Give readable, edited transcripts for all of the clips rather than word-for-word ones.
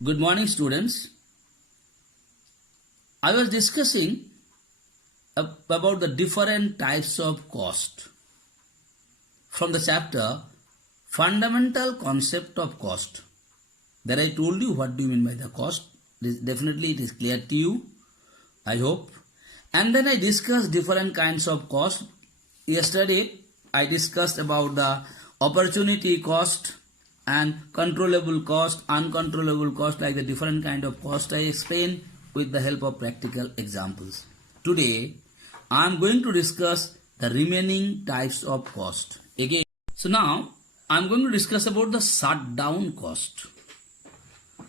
Good morning, students. I was discussing about the different types of cost from the chapter Fundamental Concept of Cost. There I told you what do you mean by the cost. Definitely it is clear to you, I hope. And then I discussed different kinds of cost. Yesterday I discussed about the opportunity cost and controllable cost, uncontrollable cost, like the different kind of cost I explained with the help of practical examples. Today I am going to discuss the remaining types of cost again. So now I am going to discuss about the shutdown cost.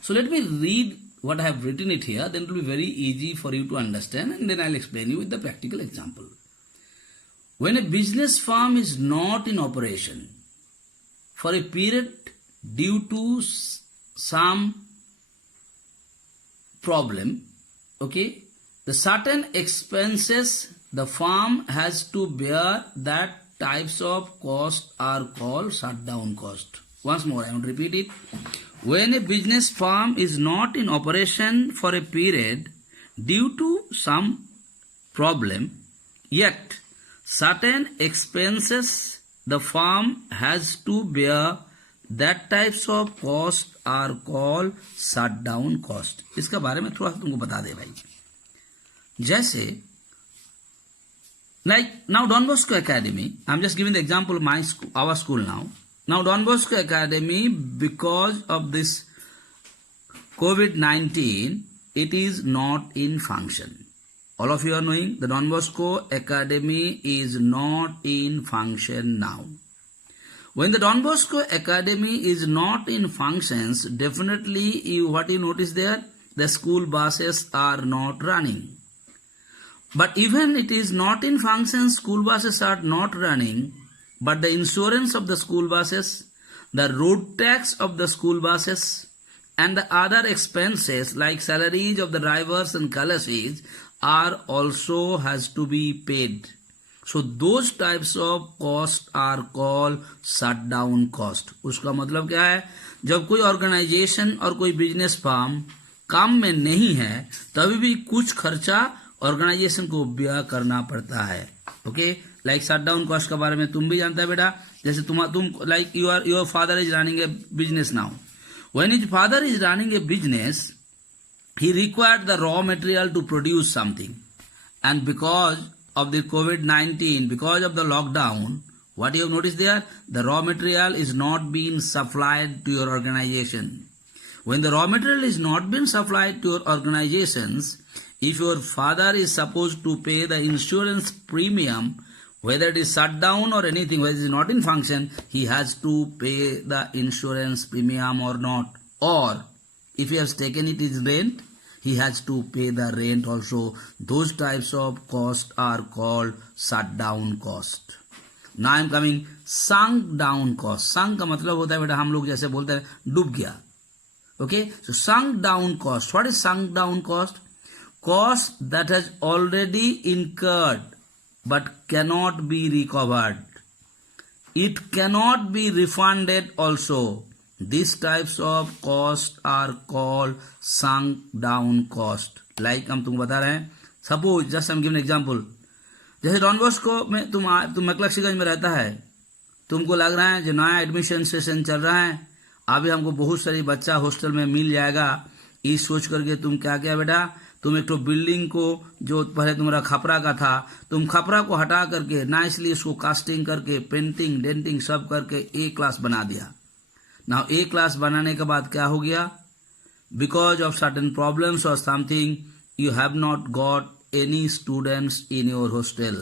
So let me read what I have written it here, then it will be very easy for you to understand, and then I will explain you with the practical example. When a business firm is not in operation for a period due to some problem, okay, the certain expenses the firm has to bear, that types of cost are called shutdown cost. Once more, I want to repeat it. When a business firm is not in operation for a period due to some problem, yet certain expenses the firm has to bear, that types of cost are called shutdown cost. इसका बारे में थोड़ा सा तुमको बता दे भाई. जैसे like now Don Bosco Academy, I'm just giving the example of my school, our school now. Now Don Bosco Academy, because of this COVID-19, it is not in function. All of you are knowing the Don Bosco Academy is not in function now. When the Don Bosco Academy is not in functions, definitely what you notice there, the school buses are not running. But even it is not in function, school buses are not running, but the insurance of the school buses, the road tax of the school buses, and the other expenses like salaries of the drivers and khalasis are also has to be paid. So those types of cost are called shutdown cost. उसका मतलब क्या है? जब कोई organisation और कोई business firm काम में नहीं है, तभी भी कुछ खर्चा ऑर्गेनाइजेशन को व्यय करना पड़ता है. ओके, लाइक शटडाउन कॉस्ट के बारे में तुम भी जानता है बेटा. जैसे तुम like your father is running A business now. When his father is running A business, he required the raw material to produce something, and because of the COVID-19, because of the lockdown, what you have noticed there, the raw material is not being supplied to your organization. When the raw material is not being supplied to your organizations, if your father is supposed to pay the insurance premium, whether it is shut down or anything, whether it is not in function, he has to pay the insurance premium or not. Or if he has taken it as rent, he has to pay the rent also. Those types of costs are called shutdown cost. Now I am coming sunk down cost. Sunk का मतलब होता है बेटा, हम लोग जैसे बोलते हैं डूब गया. Okay, so sunk down cost. What is sunk down cost? Cost that has already incurred but cannot be recovered. It cannot be refunded also. These types of cost are called sunk down cost. Like हम तुमको बता रहे हैं, suppose just I'm giving an example. जैसे don Bosco में तुम मैक्लक्सीगंज में रहता है, तुमको लग रहा है जो नया एडमिशन सेशन चल रहा है, अभी हमको बहुत सारी बच्चा हॉस्टल में मिल जाएगा, इस सोच करके तुम क्या किया बेटा, तुम एक तो बिल्डिंग को जो पहले तुम्हारा खपरा का था, तुम खपरा को हटा करके नाइसली उसको कास्टिंग करके पेंटिंग डेंटिंग सब करके ए क्लास बना दिया. नाउ ए क्लास बनाने के बाद क्या हो गया, बिकॉज ऑफ सर्टेन प्रॉब्लम्स और something, you have not got any students in your hostel.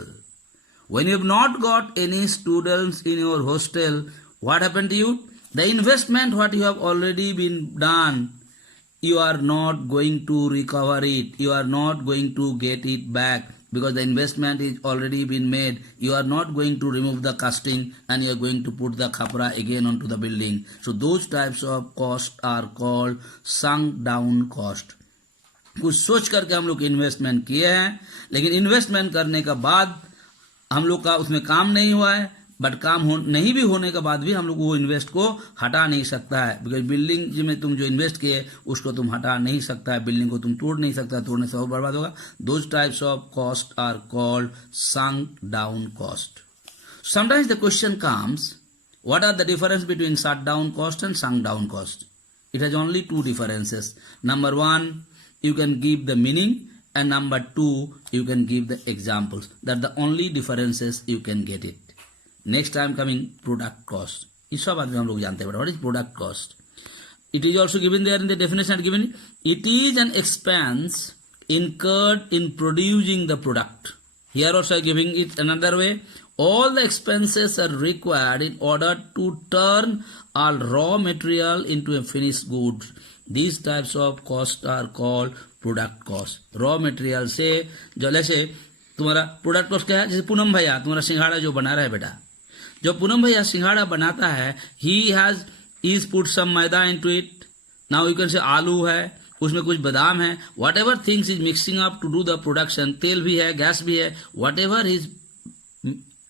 When you have not got any students in your hostel, what happened to you? The investment what you have already been done, you are not going to recover it, you are not going to get it back, because the investment is already been made. You are not going to remove the casting and you are going to put the khapra again onto the building. So those types of cost are called sunk down cost. कुछ सोच करके हम लोग investment किए हैं, लेकिन investment करने के बाद हम लोग का उसमें काम नहीं हुआ है, बट काम नहीं भी होने के बाद भी हम लोग वो इन्वेस्ट को हटा नहीं सकता है, बिकॉज बिल्डिंग में तुम जो इन्वेस्ट किए उसको तुम हटा नहीं सकता है, बिल्डिंग को तुम तोड़ नहीं सकता, तोड़ने से और बर्बाद होगा. Those types of cost are called sunk down cost. Sometimes the question comes, what are the difference between shut down cost and sunk down cost? It has only two differences. Number one, you can give the meaning, and number two, you can give the examples. That the only differences you can get it. Next time coming product cost. इस सब बात हम लोग जानते हैं. What is product cost? It is also given there in the definition given. It is an expense incurred in producing the product. Here also giving it another way. All the expenses are required in order to turn all raw material into a finished goods. These types of costs are called product cost. Raw material से जो जैसे तुम्हारा product cost क्या है, जैसे पूनम भैया तुम्हारा सिंघाड़ा जो बना रहा है बेटा, जो पूनम भैया सिंघाड़ा बनाता है, he put some maida into it. Now you can say आलू है, उसमें कुछ बादाम है, whatever things is mixing up to do the production, तेल भी है, गैस भी है, whatever is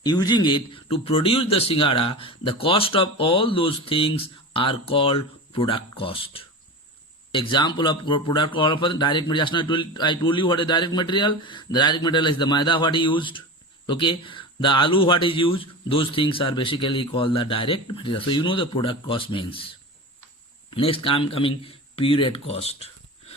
using it to produce the singara, the cost of all those things are called product cost. Example of product cost of direct material. I told you what is direct material. The direct material is the maida what he used. Okay. The aloo what is used. Those things are basically called the direct material. So you know the product cost means. Next I'm coming period cost.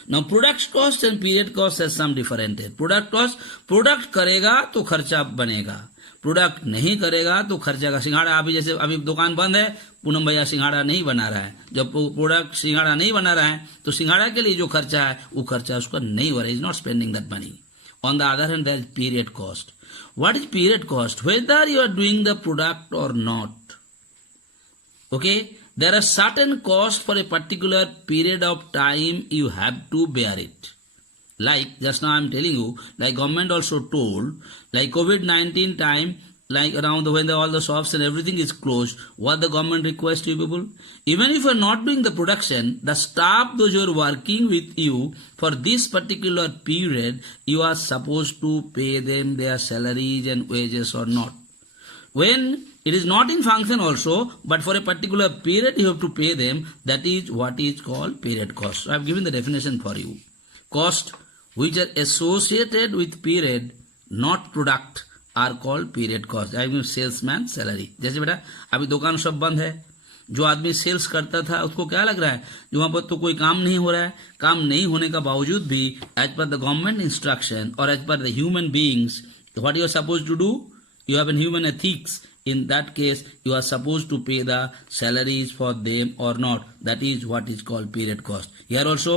Now product cost and period cost has some different. Product cost, product करेगा तो खर्चा बनेगा, product नहीं करेगा तो खर्चा का. सिंघाड़ा अभी जैसे अभी दुकान बंद है, पूनम भैया सिंघाड़ा नहीं बना रहा है, जब प्रोडक्ट सिंघाड़ा नहीं बना रहा है तो सिंघाड़ा के लिए जो खर्चा है वो खर्चा उसका नहीं हो रहा है, is not spending that money. On the other hand there is period cost. What is period cost? Whether you are doing the product और not, okay, there are certain costs for a particular period of time you have to bear it. Like just now I am telling you, like government also told, like COVID-19 time, like around when all the shops and everything is closed, what the government requests you people? Even if you are not doing the production, the staff, those who are working with you for this particular period, you are supposed to pay them their salaries and wages or not. When it is not in function also, but for a particular period you have to pay them, that is what is called period cost. So I have given the definition for you. Cost which are associated with period, not product, are called period cost. I mean salesman salary. जैसे बेटा अभी दुकान सब बंद है, जो आदमी sales करता था उसको क्या लग रहा है, जो वहां पर तो कोई काम नहीं हो रहा है, काम नहीं होने का बावजूद भी as per the government instruction और as per the human beings, what you are supposed to do, you have a human ethics. In that case, you are supposed to pay the salaries for them or not. That is what is called period cost. Here also,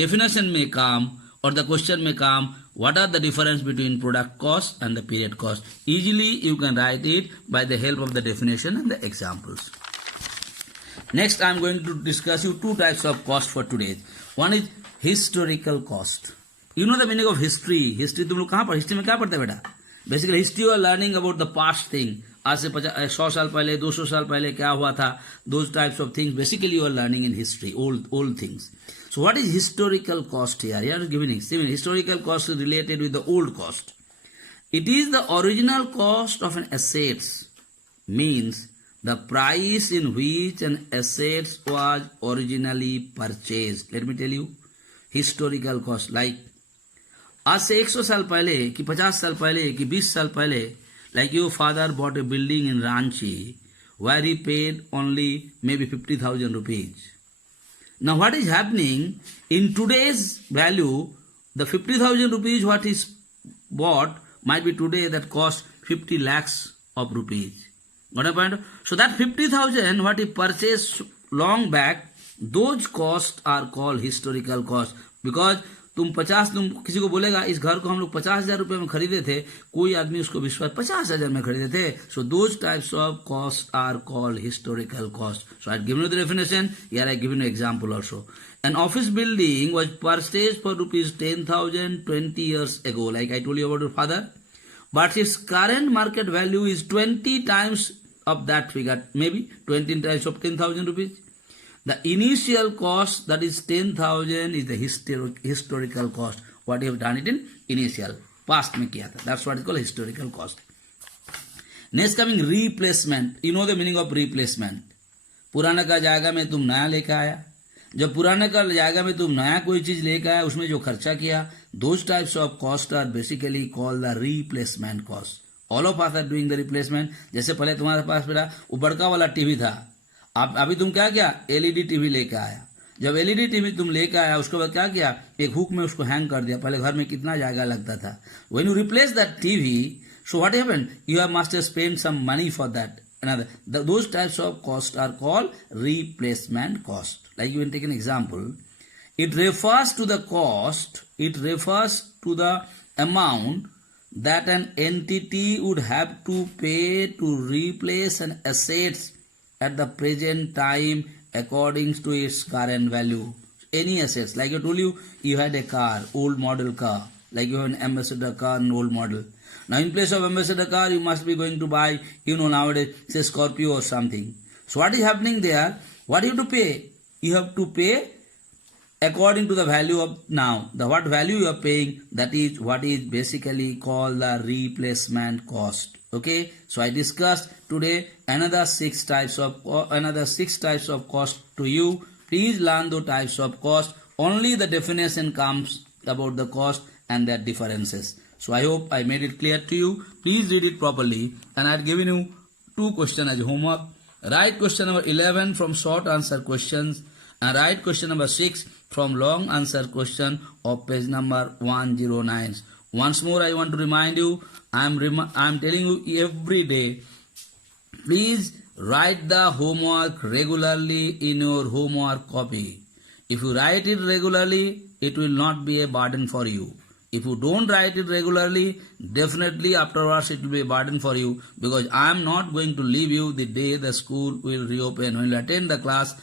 definition may come or the question may come, what are the difference between product cost and the period cost? Easily you can write it by the help of the definition and the examples. Next, I am going to discuss you two types of cost for today. One is historical cost. You know the meaning of history. History तुम लोग कहाँ पर, history में क्या पढ़ते बेटा? Basically history you are learning about the past thing. आज से 100 साल पहले 200 साल पहले क्या हुआ था, those types of things basically you are learning in history, old things. So what is historical cost here? Here is given historical cost is related with the old cost. It is the original cost of an assets, means the price in which an assets was originally purchased. Let me tell you historical cost. Like आज से 100 साल पहले कि 50 साल पहले कि 20 साल पहले, like your father bought a building in Ranchi where he paid only maybe 50,000 rupees. Now what is happening in today's value, the 50,000 rupees what is bought might be today that cost 50 lakhs of rupees. Got a point? So that 50,000 what he purchased long back, those costs are called historical cost. Because तुम किसी को बोलेगा इस घर को हम लोग 50,000 रुपए में खरीदे थे, कोई आदमी उसको विश्वास 50,000 में खरीदे थे. So those types of cost are called historical cost. So I given you the definition, here I given you example also. An office building was purchased for ₹10,000 20 years ago, like I told you about your father, but its current market value is 20 times of that figure, maybe 20 times of 10,000 rupees. The initial cost, that is 10,000, is the historical cost. What you have done it in initial, past में किया था. That's what is called historical cost. Next coming replacement. You know the meaning of replacement. पुराने का जायगा में तुम नया लेकर आया. जब पुराने का जायगा में तुम नया कोई चीज लेकर आया, उसमें जो खर्चा किया, those types of cost are basically called the replacement cost. All of are doing the replacement. जैसे पहले तुम्हारे पास मेरा वो बड़का वाला टीवी था, आप अभी तुम क्या किया, एलईडी टीवी लेकर आया. जब एलईडी टीवी तुम लेकर आया, उसके बाद क्या किया, एक हुक में उसको हैंग कर दिया. पहले घर में कितना जगह लगता था. When you replace that TV, so what happened, you have must have spent some money for that. Those types of costs are called replacement cost. Like you can take an example. It refers to the cost, it refers to the amount that an entity would have to pay to replace an assets at the present time according to its current value. Any assets, like I told you, you had a car, old model car, like you have an Ambassador car, an old model. Now in place of Ambassador car, you must be going to buy, nowadays, say Scorpio or something. So what is happening there? What you have to pay? You have to pay according to the value of now. The what value you are paying, that is what is basically called the replacement cost. Okay, so I discussed today another six types of cost to you. Please learn the types of cost. Only the definition comes about the cost and their differences. So I hope I made it clear to you. Please read it properly. And I had given you 2 questions as homework. Write question number 11 from short answer questions, and write question number 6 from long answer question of page number 109. Once more I want to remind you, I am telling you every day, please write the homework regularly in your homework copy. If you write it regularly, it will not be a burden for you. If you don't write it regularly, definitely afterwards it will be a burden for you, because I am not going to leave you the day the school will reopen. When you attend the class,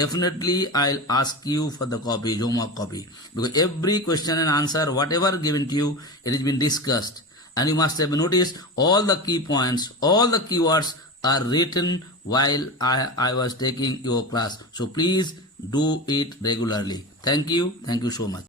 definitely I'll ask you for the copy, homework copy, because every question and answer, whatever given to you, it has been discussed. And you must have noticed all the key points, all the keywords are written while I was taking your class. So please do it regularly. Thank you so much.